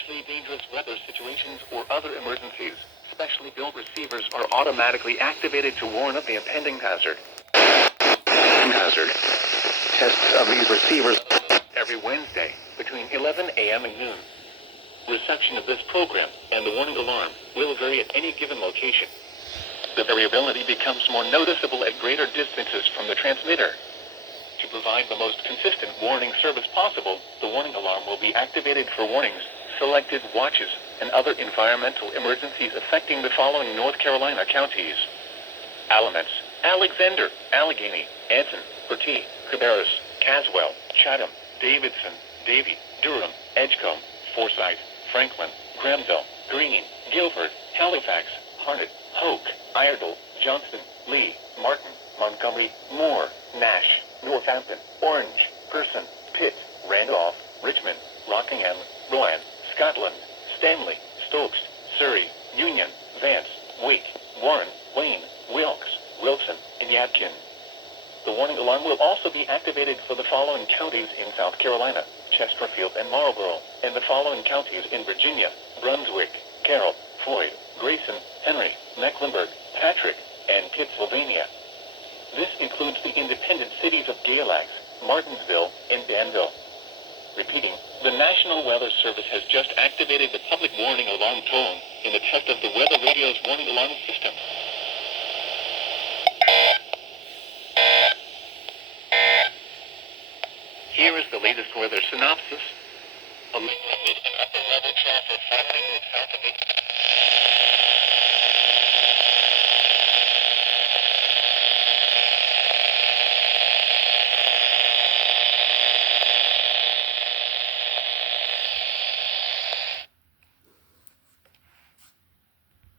potentially dangerous weather situations or other emergencies. Specially built receivers are automatically activated to warn of the impending hazard. Tests of these receivers every Wednesday between 11 a.m. and noon. Reception of this program and the warning alarm will vary at any given location. The variability becomes more noticeable at greater distances from the transmitter. To provide the most consistent warning service possible, the warning alarm will be activated for warnings, selected watches, and other environmental emergencies affecting the following North Carolina counties: Alamance, Alexander, Allegheny, Anson, Bertie, Cabarrus, Caswell, Chatham, Davidson, Davie, Durham, Edgecombe, Forsyth, Franklin, Granville, Greene, Guilford, Halifax, Harnett, Hoke, Iredell, Johnston, Lee, Martin, Montgomery, Moore, Nash, Northampton, Orange, Person, Pitt, Randolph, Richmond, Rockingham, Rowan, Scotland, Stanley, Stokes, Surrey, Union, Vance, Wake, Warren, Wayne, Wilkes, Wilson, and Yadkin. The warning alarm will also be activated for the following counties in South Carolina: Chesterfield and Marlborough, and the following counties in Virginia: Brunswick, Carroll, Floyd, Grayson, Henry, Mecklenburg, Patrick, and Pittsylvania. This includes the independent cities of Galax, Martinsville, and Danville. Repeating, the National Weather Service has just activated the public warning alarm tone in the test of the Weather Radio's warning alarm system. Here is the latest weather synopsis. A mid and upper level trough are finally moved south of 8.